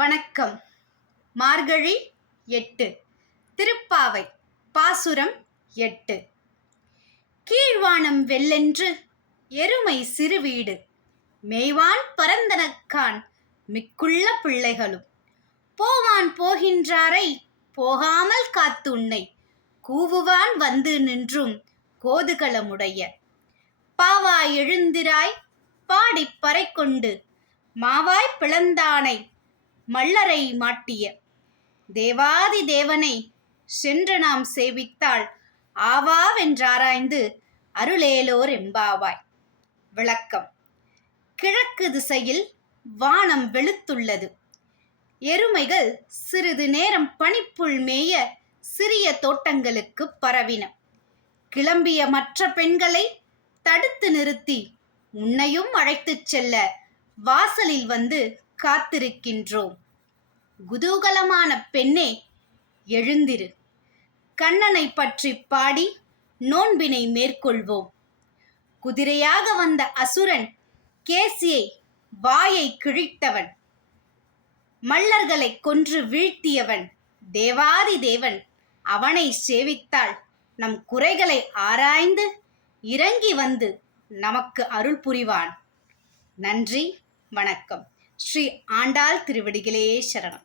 வணக்கம். மார்கழி 8 திருப்பாவை பாசுரம் 8. கீழ்வானம் வெள்ளென்று எருமை சிறுவீடு மேய்வான் பரந்தனக்கான் மிக்குள்ள பிள்ளைகளும் போவான் போகின்றாரை போகாமல் காத்துன்னை கூவுவான் வந்து நின்றும் கோதுகளமுடைய பாவாய் எழுந்திராய் பாடிப் பறை கொண்டு மாவாய் பிளந்தானை மல்லரை மாட்டிய தேவாதி தேவனை சென்று நாம் சேவித்தாள் ஆவாவென்றாராய்ந்து அருளேலோர் எம்பாவாய். விளக்கம். கிழக்கு திசையில் வானம் வெளுத்துள்ளது. எருமைகள் சிறிது நேரம் பனிப்புல் மேய சிறிய தோட்டங்களுக்கு பரவின. கிளம்பிய மற்ற பெண்களை தடுத்து நிறுத்தி உன்னையும் அழைத்துச் செல்ல வாசலில் வந்து காத்திருக்கின்றோம். குதூகலமான பெண்ணே, எழுந்திரு. கண்ணனை பற்றி பாடி நோன்பினை மேற்கொள்வோம். குதிரையாக வந்த அசுரன் கேசியை வாயை கிழித்தவன், மல்லர்களை கொன்று வீழ்த்தியவன் தேவாதி தேவன். அவனை சேவித்தால் நம் குறைகளை ஆராய்ந்து இறங்கி வந்து நமக்கு அருள் புரிவான். நன்றி, வணக்கம். ஸ்ரீ ஆண்டாள் திருவடிகளே சரணம்.